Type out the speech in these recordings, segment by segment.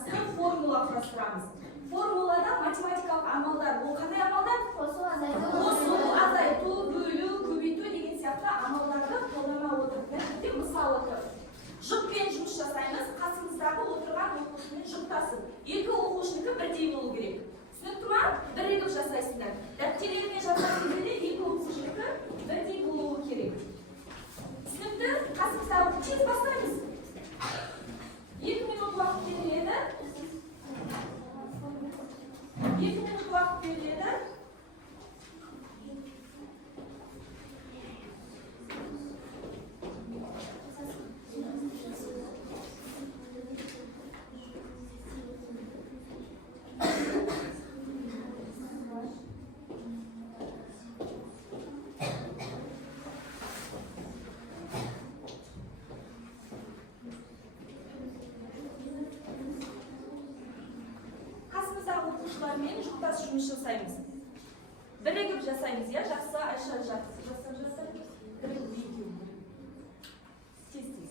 жақсы формула құрастырамыз. Формулада математикалық амалдар, ол қандай амалдар? Қосу, азайту, бөлу, көбейту деген сияқты амалдарды қолдана отырып, нәтижеде мысал отырып. Жұппен жұмыс жасаймыз, қасымыздағы отырған оқушымен жұптасып. Екі оқушынікі бірдей болу керек. Түсінікті ма? Бірігіп жасайсыңдар. Дәптерлеріне жазған кезде екі оқушынікі бірдей болуы керек. Түсінікті? Қасымыздағы тез бастаймыз. 2 минут уақыт беріледі. 2 минут уақыт беріледі. Оқушылармен жұптас жұмыс жасаймыз. Бірігіп жасаймыз, я? Жақсы, Айша жақсы жасап жатыр. Бірігіп екеуі. Тез-тез.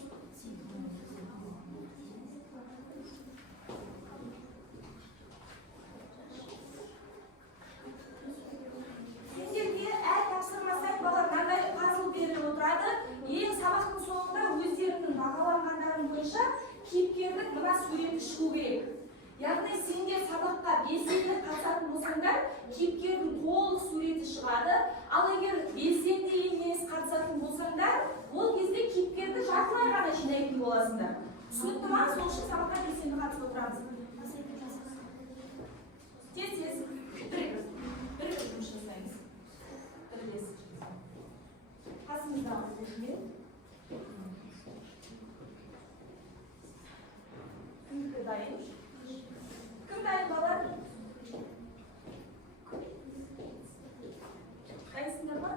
Сендерге әр тапсырма сайын балалар мынандай пазл беріліп отырады. Ең сабақтың соңында өздерінің бағаланғандарын бойынша кейіпкердің мына суреті шығу керек. Яғни сендер сабаққа белсенді қатысатын болсаңдар, кейіпкердің толық суреті шығады. Ал егер белсенді емес қатысатын болсаңдар, ол кезде кейіпкерді жартылай ғана жинайтын боласыңдар. Түсінікті ма? Сол үшін сабаққа белсенді қатысып отырамыз. Тез-тез бірігіп жұмыс жасаймыз. Бірлесіп. Қасымыздағы оқушымен. Кімдікі дайын? Кім дайын балар? Дайынсыңдар ма?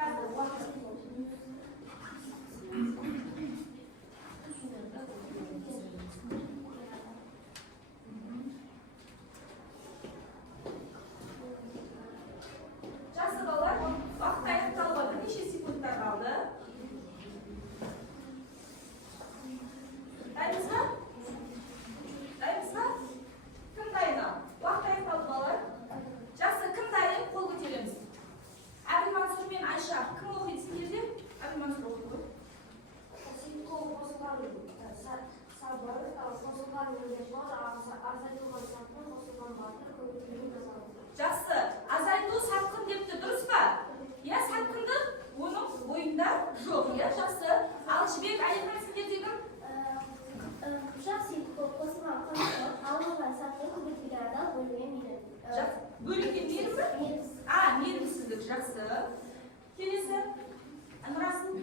Қазір уақыт. Жақсы балар, уақыт аяқталуға бірнеше секундтар қалды. Дайынсыз ба? Дайынсыз ба? Кім дайын ал? Уақыт аяқталды балар. Жақсы, кім дайын? Қол көтереміз. Әбілмансұр мен Айша, кім оқиды сендерде? Әбілмансұр оқиды ғой. Синқол қосылған сабыр, қосылған өлеңбар, азайтылған сатқын, қосылған батыр, көбейтілген жасалды. Жақсы, азайту сатқын депті, дұрыс па? Я сатқынды оның бойында жоқ, я жақсы. Ал жібек айырған сендерде кім? Қыпшақ синқол қосылған қосылған, алынған сатқын, көбейтілген адам, бөлінген мейірім. Бөлінген мейірім бі? Мейірімсіздік, жақсы. Келесі, Нұрасын.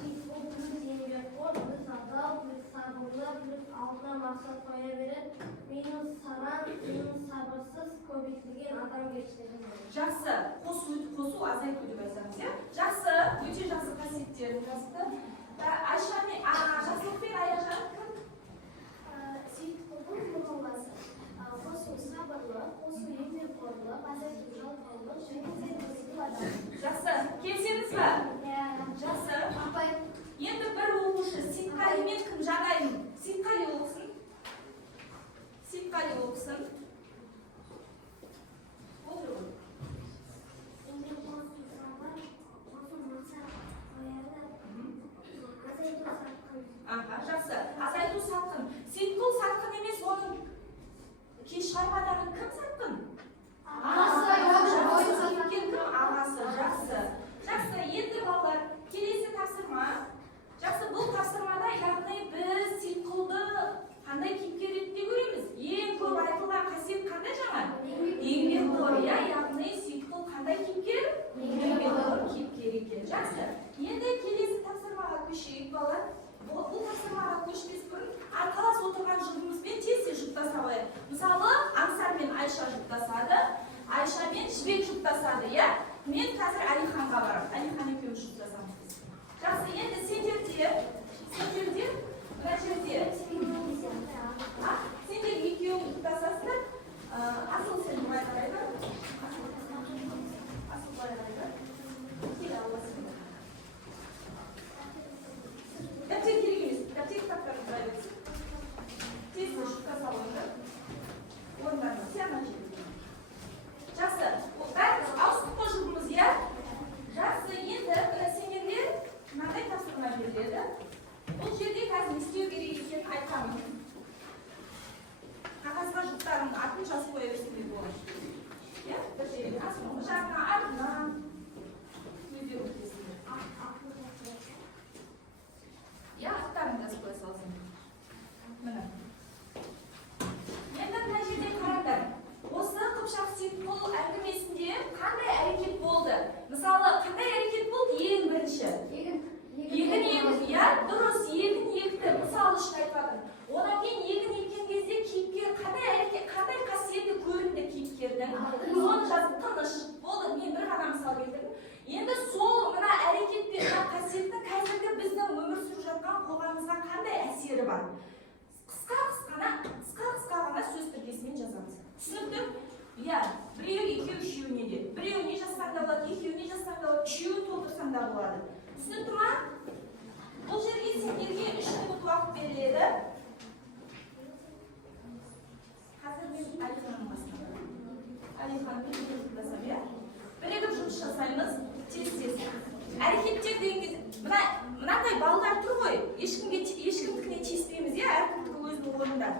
Синқол күріс еңбекқор, күріс адал, күріс сабырлы, күріс алдына мақсат қоя береді, минус саран, минус сабырсыз, көбейтілген адамгершілігі. Жақсы, қосу азайту деп айтсаңыз, иә? Жақсы, өте жақсы қасиеттерін жазды. Айша мен жақсылық пен Аяжан кім? Синқолдың формуласы. Қосу сабырлы, қосу еңбекқорлы, азайту жалқаулық, және сенімсіздік адам. Жақсы, келсеңіз ба? Жақсы. Енді бір оқушы Сейтқали мен кім жаңайым? Сейтқали оқысын. Сейтқали оқысын. Отыр ғой. Жақсы. Азайту сатқын. Сейтқұл сатқын емес, оның кеш шығармадағы кім сатқын? Ағасы. Жақсы. Жақсы, енді балалар, келесі тапсырма. Жақсы, бұл тапсырмада яғни біз Сейтқұлды қандай кейіпкер ретінде көреміз? Ең көп айтылған қасиет қандай жаңа? Еңбекқор, иә, яғни Сейтқұл қандай кейіпкер? Еңбекқор кейіпкер екен. Жақсы. Енді келесі тапсырмаға көшейік балалар. Бұл тапсырмаға көшпес бұрын арқалас отырған жұбымызбен тез-тез жұптаса қояйық. Мысалы, Аңсар мен Айша жұптасады, Айша мен Жібек жұптасады, иә? Мен қазір Әлиханға барам. Әлихан екеуміз жұптасамыз. Жақсы, енді сендерде мына жерде сендер екеуің жұптасасыңдар. Асыл сен былай қарайды. Асыл былай қарайды. Кел аласың. бұл әңгімесінде қандай әрекет болды? Мысалы, қандай әрекет болды ең бірінші? Егін егіп, иә, дұрыс, егін егді, мысалы үшін айтпадым. Одан кейін егін еккен кезде кейіпкер қандай қасиеті көрінді кейіпкердің? Оны жазып тыныш болды, мен бір ғана мысал келтірдім. Енді сол мына әрекетпен мына қасиеттің қазіргі біздің өмір сүріп жатқан қоғамымызға қандай әсері бар? Қысқа ғана сөз тіркесімен жазамыз. Түсінікті? Иә, біреу, екеу, үшеуіне де. Біреуіне жазсаң да болады, екеуіне жазсаң да болады, үшеуін толтырсаң да болады. Түсінікті ма? Бұл жерге сендерге 3 минут уақыт беріледі. Қазір мен Алиханның басына. Алихан, бірігіп тыңдасам, иә? Бірігіп жұмыс жасаймыз, тез-тез. Әрекеттер деген кезде, мынандай балалар тұр ғой, ешкімдікіне тиіспейміз, иә? Әркімдікі өзінің орнында.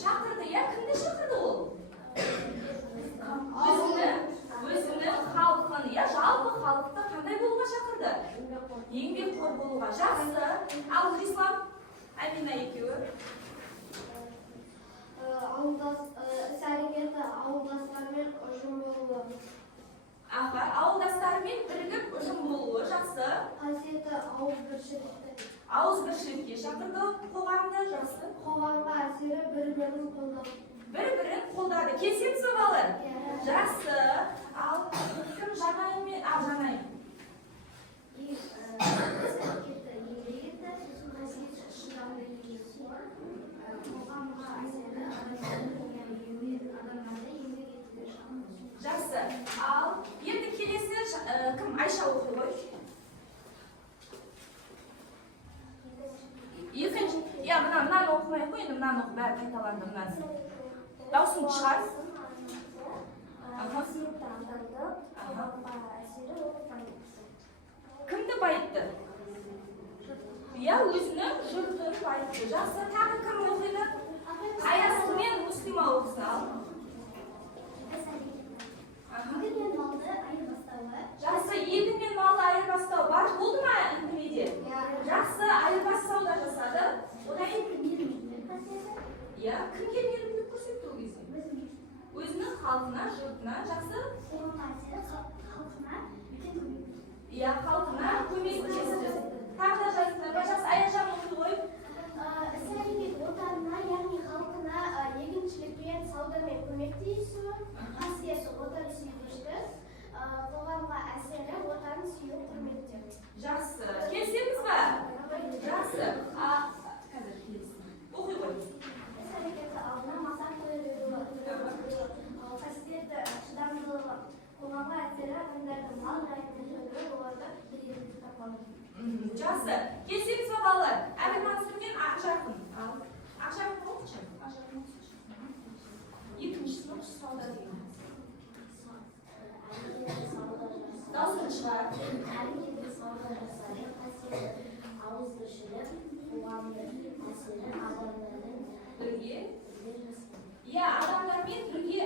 Шақырды, иә? Кімді шақырды ол? Өзінің Жақсы. Ал Ислам, Амина екеуі. Іс-әрекеті ауылдастармен ұжым болуы. Ауылдастармен бірігіп ұжым болуы. Жақсы. Қасиеті ауызбіршілікті. Ауызбіршілікке шақырды қоғамды. Жақсы. Қоғамға әсері бір-бірін қолдау. Бір-бірін қолдады. Келісеміз бе балалар? Жақсы. Ал кім Жанайым мен Жанайым? Іс-әрекеті еңбек етті. Қасиеті шыдамды еңбек. Қоғамға әсері адамдарды еңбек етуге шақырды. Жақсы. Ал енді келесі кім? Айша оқи ғой. Екінші. Мынаны оқымай қой, енді мынаны оқы, бәрі қайталанды мынаны. Даусын шығар. Қасиетті адамды қоғамға әсері ол байытты. Кімді байытты? Өзінің жұртын байытты. Жақсы. Тағы кім оқиды? Аясын мен Муслима оқысын ал. Егін мен малды айырбастауы. Жақсы. Егін мен малды айырбастау бар. Болды ма әңгімеде? Жақсы. Айырбастау да жасады. Одан кімге мейірімділік көрсетті ол кезде? Өзінің халқына, жұртына. Жақсы. Халқына көмектесті. Тағы да жазыңдар. Жақсы. Аяжан оқи ғой. Іс-әрекет отанына, яғни халқына егіншілікпен, саудамен көмектесу. Қасиеті отансүйгіштік. Қоғамға әсері отан сүю, құрметтеу. Жақсы. Келісеміз бе? Жақсы. Қазір келісім. Оқи ғой. Іс-әрекеті алдына мақсат қоя беруі. Қасиеті шыдамдылығы. Қоғамға әсері адамдардың мал жайын оларды берекелі тапады. Жақсы. Келісеміз бе балалар? Әмір Мансұр мен Ақжарқын. Ақжарқын оқышы. Екіншісін оқышы сауда деген. Даусын шығар. Әрекеті сауда жасайды. Қасиеті ауызбіршілік. Қоғамның әсері адамдардың Бірге. Адамдармен бірге,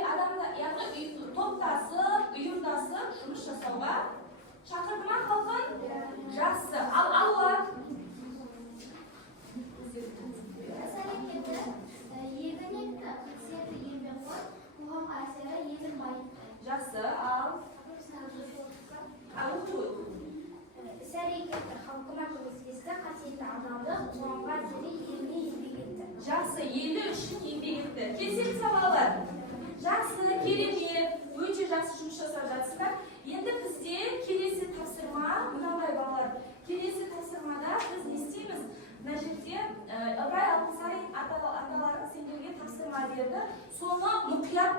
яғни топтасып, ұйымдасып жұмыс жасауға шақырды ма халқын? Жақсы. Ал Алла? Іс-әрекеті егін етті. Қасиеті еңбекқор. Қоғамға әсері егін байытты. Жақсы. Ал оқи ғой. Іс-әрекеті халқына көмектесті. Қасиетті адамды қоғамға әсері еліне еңбек етті. Жақсы. Елі үшін еңбек етті. Келісеміз бе балалар? Жақсы. Керемет. Өте жақсы жұмыс жасап жатсыздар. Енді бізде келесі тапсырма, мынандай балалар. Келесі тапсырмада біз не істейміз? Мына жерде Ыбырай Алтынсарин аталарың сендерге тапсырма берді. Соны мұқият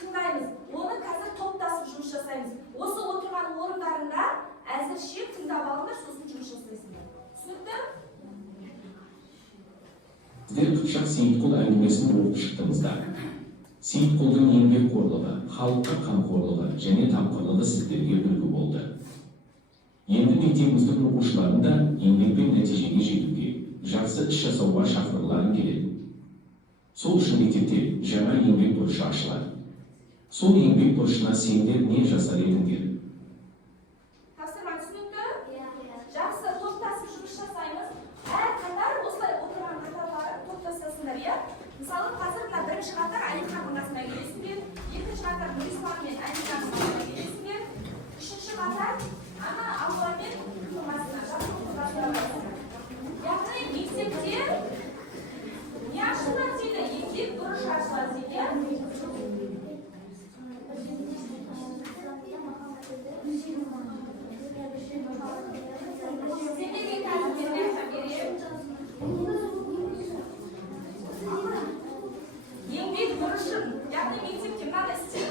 тыңдаймыз. Оны қазір топтасып жұмыс жасаймыз. Осы отырған орындарында әзірше тыңдап алыңдар, сосын жұмыс жасайсыңдар. Түсінікті? Сіздер Қыпшақ Сейітқұл әңгімесін оқып шықтыңыздар. Сейітқұлдың еңбекқорлығы, халыққа қамқорлығы және тапқырлығы сіздерге үлгі болды. Енді мектебіміздің оқушыларын да еңбекпен нәтижеге жетуге, жақсы іс жасауға шақырғыларың келеді. Сол үшін мектепте жаңа еңбек бұрышы ашылады. Сол еңбек бұрышына сендер не жасар едіңдер? Тапсырма түсінікті? Жақсы, топтасып жұмыс жасаймыз. Әр қатар осылай отырған қатарлары топтасасыңдар, Мысалы, қазір мына бірінші қатар Әлиханның қасына келесіңдер, екінші қатар Нұрислам мен Әлиханның қасына келесіңдер, үшінші қатар Алла мен Күннің қасына, жақсы оқушылар. Яғни мектепте не ашылады дейді? Еңбек бұрышы ашылады дейді. Сендерге қазір мен нәрсе беремін. Еңбек бұрышын, яғни мектепте мынаны істейді.